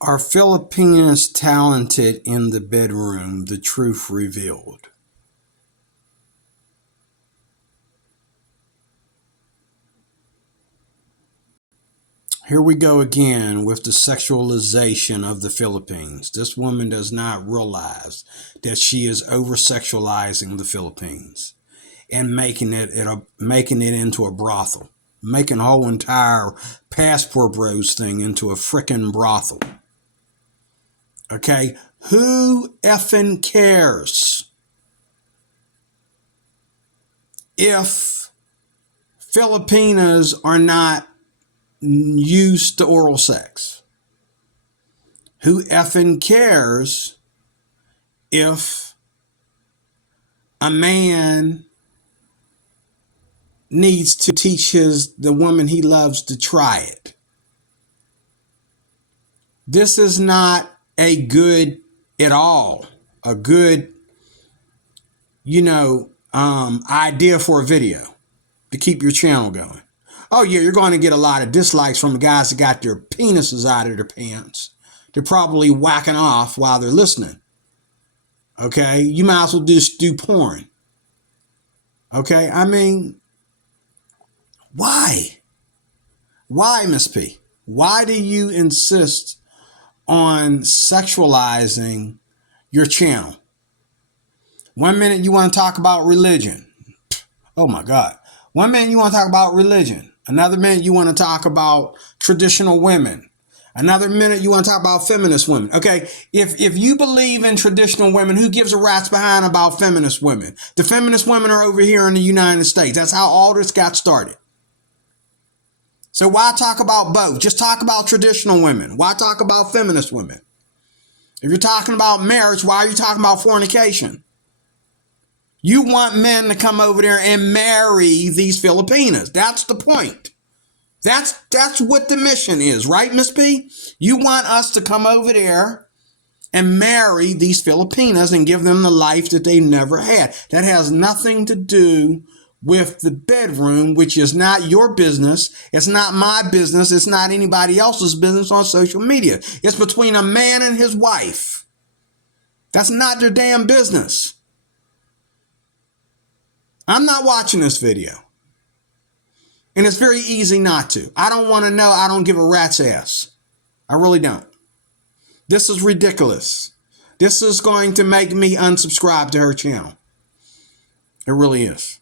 Are Filipinas talented in the bedroom? The truth revealed. Here we go again with the sexualization of the Philippines. This woman does not realize that she is over-sexualizing the Philippines and making it into a brothel, making the whole entire passport bros thing into a frickin' brothel. Okay, who effing cares if Filipinas are not used to oral sex? Who effing cares if a man needs to teach the woman he loves to try it? This is not a good idea for a video to keep your channel going. Oh yeah, you're going to get a lot of dislikes from the guys that got their penises out of their pants. They're probably whacking off while they're listening. Okay, you might as well just do porn. Okay, I mean, why? Why, Miss P? Why do you insist on sexualizing your channel? One minute you want to talk about religion. Oh my God. One minute you want to talk about religion. Another minute you want to talk about traditional women. Another minute you want to talk about feminist women. Okay, if you believe in traditional women, who gives a rat's behind about feminist women? The feminist women are over here in the United States. That's how all this got started. So why talk about both? Just talk about traditional women. Why talk about feminist women? If you're talking about marriage, why are you talking about fornication? You want men to come over there and marry these Filipinas. That's the point. That's what the mission is, right, Miss P? You want us to come over there and marry these Filipinas and give them the life that they never had. That has nothing to do with the bedroom, which is not your business. It's not my business. It's not anybody else's business on social media. It's between a man and his wife. That's not their damn business. I'm not watching this video. And it's very easy not to. I don't want to know. I don't give a rat's ass. I really don't. This is ridiculous. This is going to make me unsubscribe to her channel. It really is.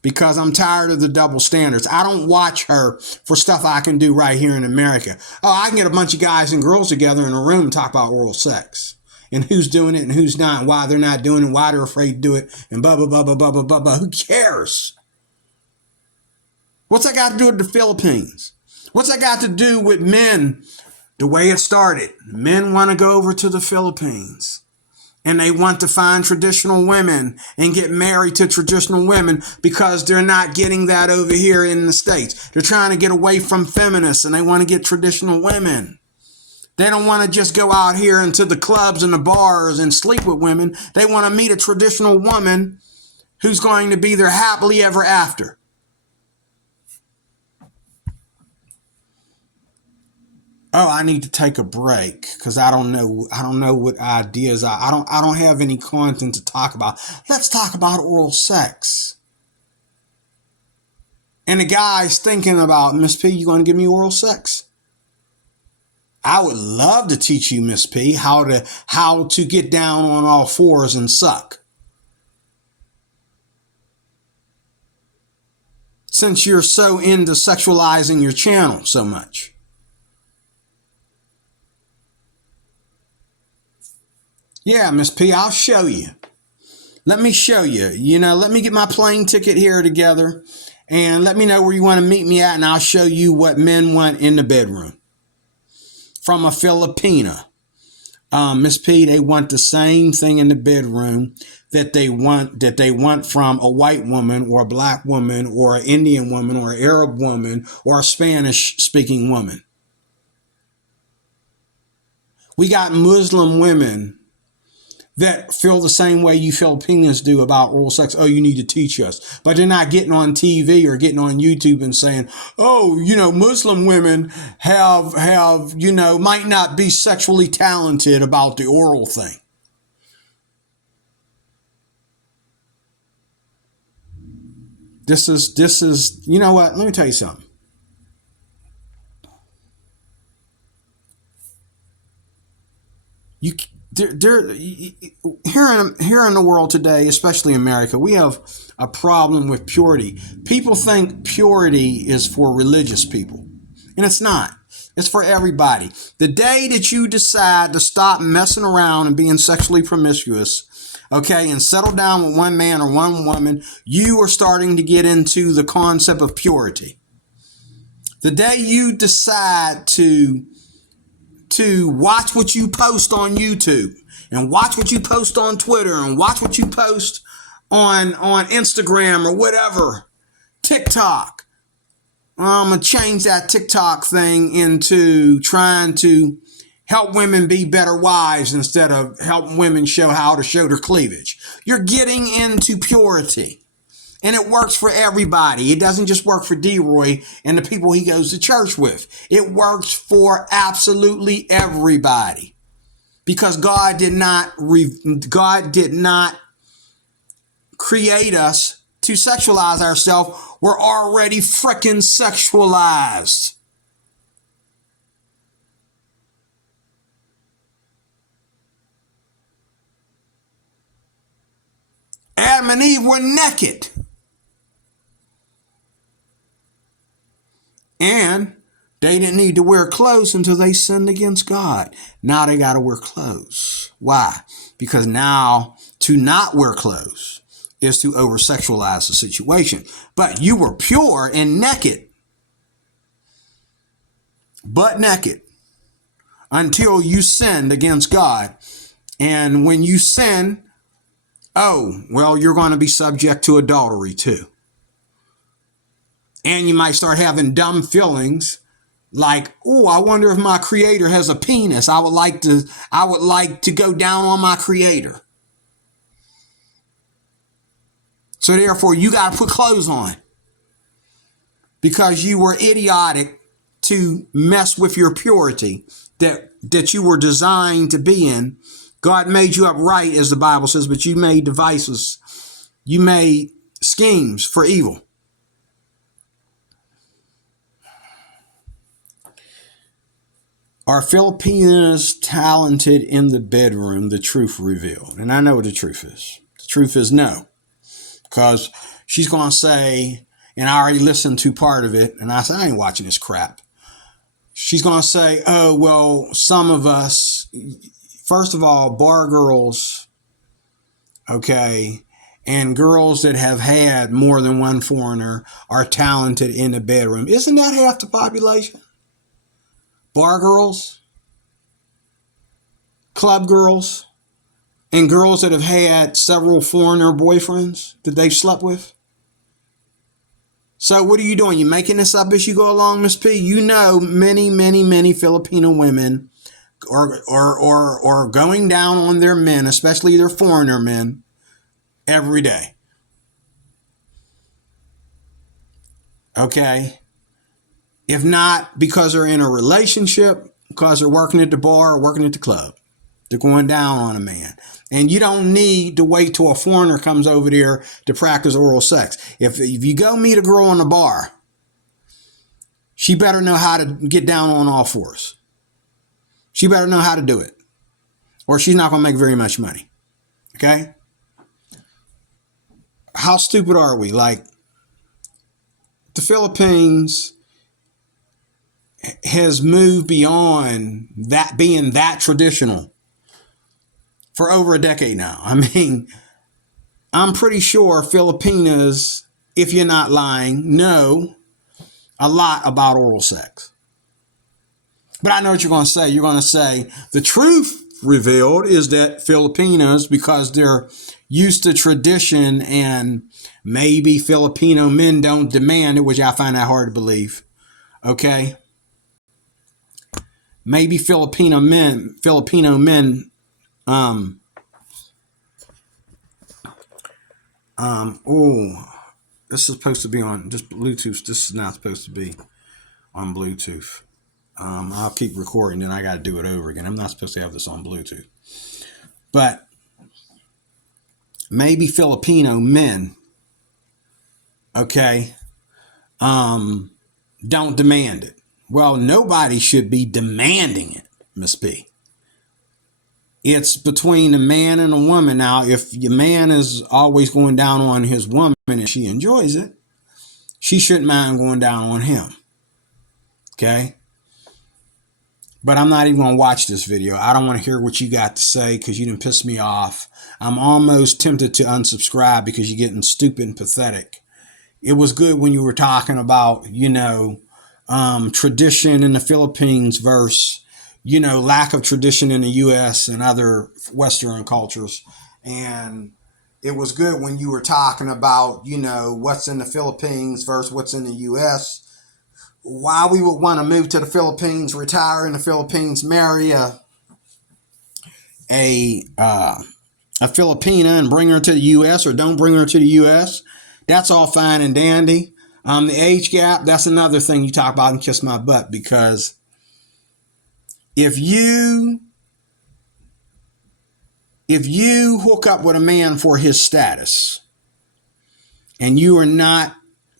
Because I'm tired of the double standards. I don't watch her for stuff I can do right here in America. Oh, I can get a bunch of guys and girls together in a room and talk about oral sex. And who's doing it and who's not, and why they're not doing it, why they're afraid to do it, and blah, blah, blah, blah, blah, blah, blah, blah. Who cares? What's that got to do with the Philippines? What's that got to do with men? The way it started, men want to go over to the Philippines and they want to find traditional women and get married to traditional women because they're not getting that over here in the States. They're trying to get away from feminists and they want to get traditional women. They don't want to just go out here into the clubs and the bars and sleep with women. They want to meet a traditional woman who's going to be their happily ever after. Oh, I need to take a break because I don't know what ideas I don't have any content to talk about. Let's talk about oral sex. And the guy's thinking about, Miss P, you going to give me oral sex? I would love to teach you, Miss P, how to get down on all fours and suck. Since you're so into sexualizing your channel so much. Yeah, Miss P, I'll show you. Let me show you. Let me get my plane ticket here together and let me know where you want to meet me at, and I'll show you what men want in the bedroom. From a Filipina. Miss P, they want the same thing in the bedroom that they want from a white woman or a black woman or an Indian woman or an Arab woman or a Spanish speaking woman. We got Muslim women that feel the same way you Filipinos do about oral sex. Oh, you need to teach us. But they're not getting on TV or getting on YouTube and saying, oh, Muslim women have, might not be sexually talented about the oral thing. This is, you know what? Let me tell you something. You there here in the world today, especially America, we have a problem with purity. People think purity is for religious people, and it's not. It's for everybody. The day that you decide to stop messing around and being sexually promiscuous, okay, and settle down with one man or one woman, you are starting to get into the concept of purity. The day you decide to watch what you post on YouTube and watch what you post on Twitter and watch what you post on Instagram or whatever, TikTok. I'm going to change that TikTok thing into trying to help women be better wives instead of helping women show how to show their cleavage. You're getting into purity. And it works for everybody. It doesn't just work for D-Roy and the people he goes to church with. It works for absolutely everybody. Because God did not create us to sexualize ourselves. We're already freaking sexualized. Adam and Eve were naked. And they didn't need to wear clothes until they sinned against God. Now they got to wear clothes. Why? Because now to not wear clothes is to over-sexualize the situation. But you were pure and naked, butt naked, until you sinned against God. And when you sin, you're going to be subject to adultery too. And you might start having dumb feelings like, I wonder if my creator has a penis. I would like to go down on my creator. So therefore, you got to put clothes on because you were idiotic to mess with your purity that you were designed to be in. God made you upright, as the Bible says, but you made devices. You made schemes for evil. Are Filipinas talented in the bedroom? The truth revealed. And I know what the truth is. The truth is no. Because she's going to say, and I already listened to part of it, and I said, I ain't watching this crap. She's going to say, some of us, first of all, bar girls, okay, and girls that have had more than one foreigner are talented in the bedroom. Isn't that half the population? Bar girls, club girls, and girls that have had several foreigner boyfriends that they've slept with. So what are you doing? You making this up as you go along, Miss P? You know many, many, many Filipino women are going down on their men, especially their foreigner men, every day. Okay? If not because they're in a relationship, because they're working at the bar or working at the club. They're going down on a man. And you don't need to wait till a foreigner comes over there to practice oral sex. If you go meet a girl in a bar, she better know how to get down on all fours. She better know how to do it. Or she's not going to make very much money. Okay? How stupid are we? Like, the Philippines has moved beyond that being that traditional for over a decade now. I mean, I'm pretty sure Filipinas, if you're not lying, know a lot about oral sex. But I know what you're going to say. You're going to say the truth revealed is that Filipinas, because they're used to tradition and maybe Filipino men don't demand it, which I find that hard to believe. Okay? Maybe Filipino men Oh, this is supposed to be on just Bluetooth. This is not supposed to be on Bluetooth. I'll keep recording, then I got to do it over again. I'm not supposed to have this on Bluetooth. But maybe Filipino men, okay, don't demand it. Well, nobody should be demanding it, Miss P. It's between a man and a woman. Now, if your man is always going down on his woman and she enjoys it, she shouldn't mind going down on him. Okay? But I'm not even going to watch this video. I don't want to hear what you got to say because you didn't piss me off. I'm almost tempted to unsubscribe because you're getting stupid and pathetic. It was good when you were talking about, tradition in the Philippines versus, lack of tradition in the U.S. and other Western cultures. And it was good when you were talking about, what's in the Philippines versus what's in the U.S. Why we would want to move to the Philippines, retire in the Philippines, marry a Filipina and bring her to the U.S. or don't bring her to the U.S. That's all fine and dandy. The age gap, that's another thing you talk about and kiss my butt, because if you hook up with a man for his status and you are not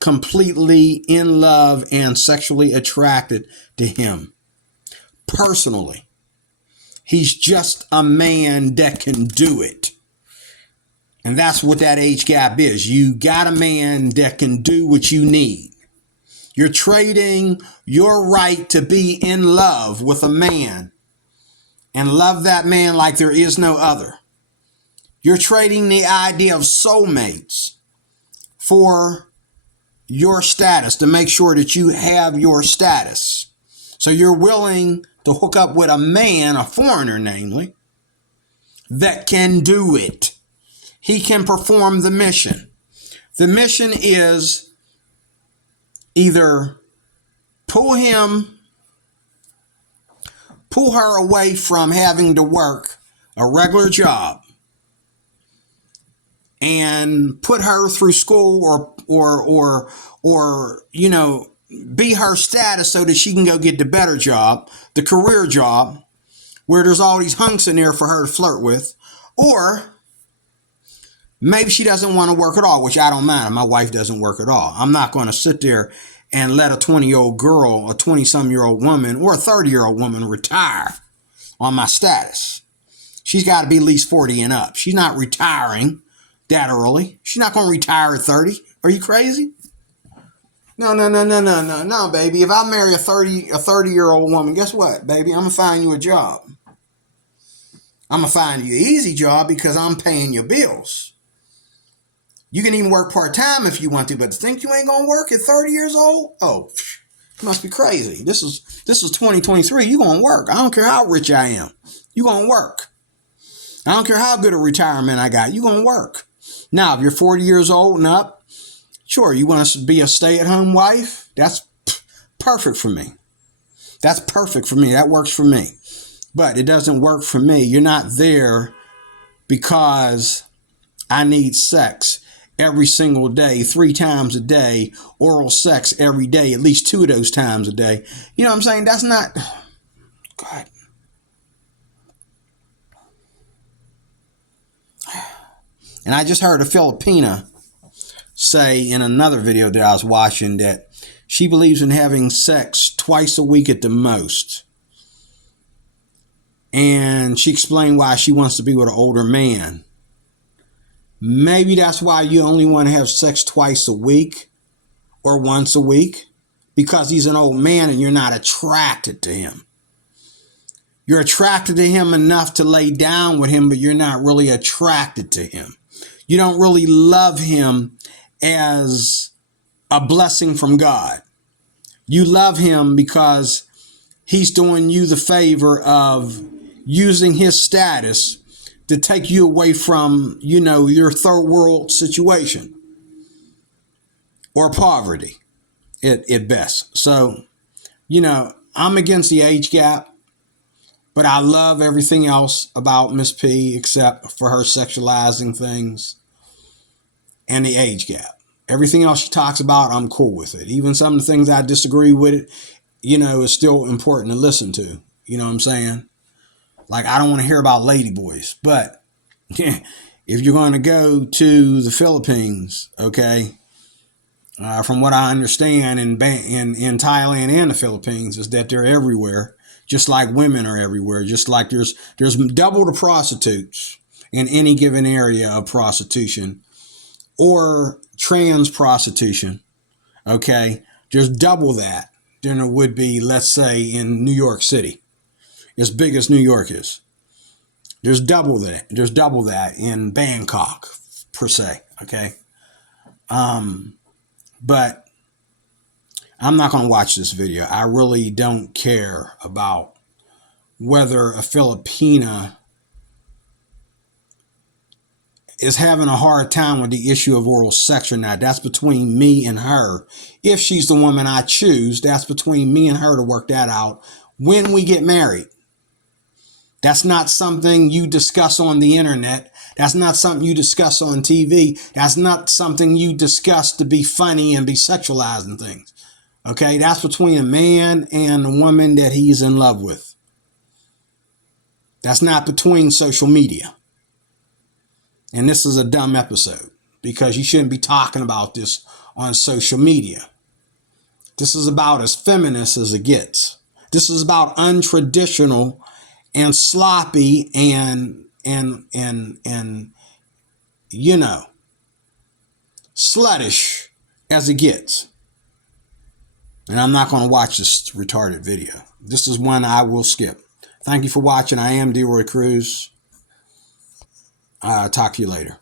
completely in love and sexually attracted to him personally, he's just a man that can do it. And that's what that age gap is. You got a man that can do what you need. You're trading your right to be in love with a man and love that man like there is no other. You're trading the idea of soulmates for your status, to make sure that you have your status. So you're willing to hook up with a man, a foreigner namely, that can do it. He can perform the mission. The mission is either pull her away from having to work a regular job and put her through school or be her status so that she can go get the better job, the career job, where there's all these hunks in there for her to flirt with. Or maybe she doesn't want to work at all, which I don't mind. My wife doesn't work at all. I'm not going to sit there and let a 20-year-old girl, a 20-some-year-old woman, or a 30-year-old woman retire on my status. She's got to be at least 40 and up. She's not retiring that early. She's not going to retire at 30. Are you crazy? No, baby. If I marry a 30-year-old woman, guess what, baby? I'm going to find you a job. I'm going to find you an easy job because I'm paying your bills. You can even work part-time if you want to, but to think you ain't going to work at 30 years old? Oh, you must be crazy. This is 2023. You're going to work. I don't care how rich I am. You're going to work. I don't care how good a retirement I got. You're going to work. Now, if you're 40 years old and up, sure, you want to be a stay-at-home wife? That's perfect for me. That's perfect for me. That works for me. But it doesn't work for me. You're not there because I need sex every single day, 3 times a day, oral sex every day, at least 2 of those times a day. You know what I'm saying? That's not... God. And I just heard a Filipina say in another video that I was watching that she believes in having sex twice a week at the most. And she explained why she wants to be with an older man. Maybe that's why you only want to have sex twice a week or once a week, because he's an old man and you're not attracted to him. You're attracted to him enough to lay down with him, but you're not really attracted to him. You don't really love him as a blessing from God. You love him because he's doing you the favor of using his status to take you away from, your third world situation or poverty at best. So, I'm against the age gap, but I love everything else about Miss P except for her sexualizing things and the age gap. Everything else she talks about, I'm cool with it. Even some of the things I disagree with it, is still important to listen to. You know what I'm saying? Like, I don't want to hear about ladyboys, but if you're going to go to the Philippines, okay, from what I understand in Thailand and the Philippines is that they're everywhere, just like women are everywhere. Just like there's double the prostitutes in any given area of prostitution or trans prostitution. Okay, there's double that than there would be, let's say, in New York City, as big as New York is. There's double that. There's double that in Bangkok, per se. Okay, but I'm not going to watch this video. I really don't care about whether a Filipina is having a hard time with the issue of oral sex or not. That's between me and her. If she's the woman I choose, that's between me and her to work that out when we get married. That's not something you discuss on the internet. That's not something you discuss on TV. That's not something you discuss to be funny and be sexualizing things. Okay, that's between a man and a woman that he's in love with. That's not between social media. And this is a dumb episode because you shouldn't be talking about this on social media. This is about as feminist as it gets. This is about untraditional and sloppy and sluttish as it gets. And I'm not going to watch this retarded video. This is one I will skip. Thank you for watching. I am DeRoy Cruz. Talk to you later.